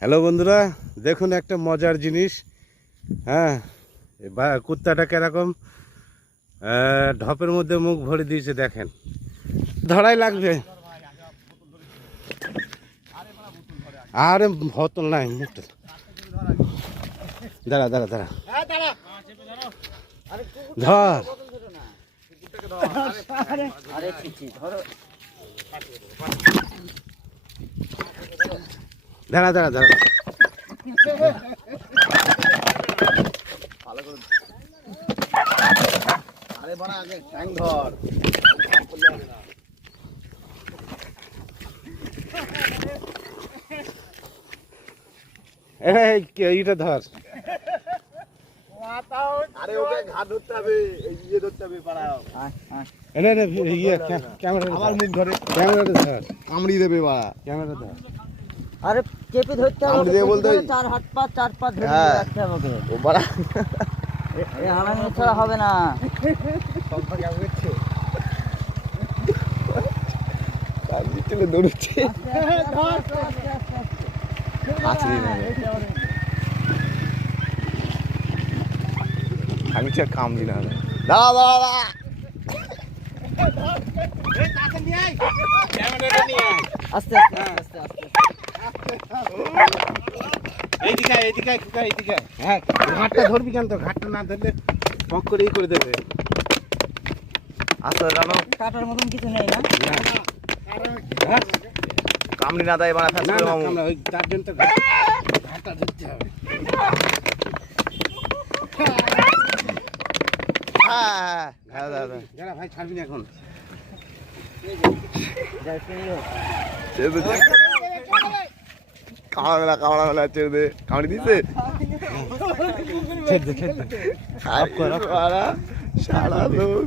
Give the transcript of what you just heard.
Hello বন্ধুরা, দেখুন একটা মজার জিনিস। হ্যাঁ, কুত্তাটা কিরকম ঢপের মধ্যে মুখ ভরে দিয়েছে, দেখেন। ধরাই লাগবে। আরে বোতল নাই, মুখটা দাঁড়া দাঁড়া দাঁড়া, ধর। দাঁড়া দাঁড়া দাঁড়া, আরে বড় আগে ট্যাং ধর। এইটা ধর। আরে ওকে ঘাট ধরতে হবে, ইয়ে ধরতে হবে পাড়াও। ক্যামেরা আমার মুখ ধরে ক্যামেরাটা ধর, কামড়ি দেবে বাড়া। ক্যামেরা ধর। আরে চেপে ধরতে হবে, কামড়ি দেবে বলতে ওই- চার পা ধরে হ্যাঁ। রাখতে হবে ওকে। ও বাড়া এই হারানো ছাড়া হবে না। কামড়ি তুলে দৌড়চ্ছে। আছে আমি চাই কামড়ি না। দাঁড়া দাঁড়া দাঁড়া। আস্তে আস্তে আস্তে আস্তে এইদিকে এইদিকে এইদিকে। হ্যাঁ, ঘাটটা ধরবি কেন? তো ঘাটটা না ধরলে পক করে করে দেবে। আস্তে জানো কাটার মতন কিছু নেই না। হ্যাঁ, কামড়ি না দেয় বাড়া ফ্যাস না করে না, মামু। আমরা ওই তার জন্য তো ঘাটটা ধরতে হবে। হ্যাঁ হ্যাঁ দাদা যারা ভাই ছাড়বি না এখন। কামড়া মেলা ছেড়ে দে। কামড়ি দিছে ছেড়ে দে, ছেড়ে দে। সারা লোক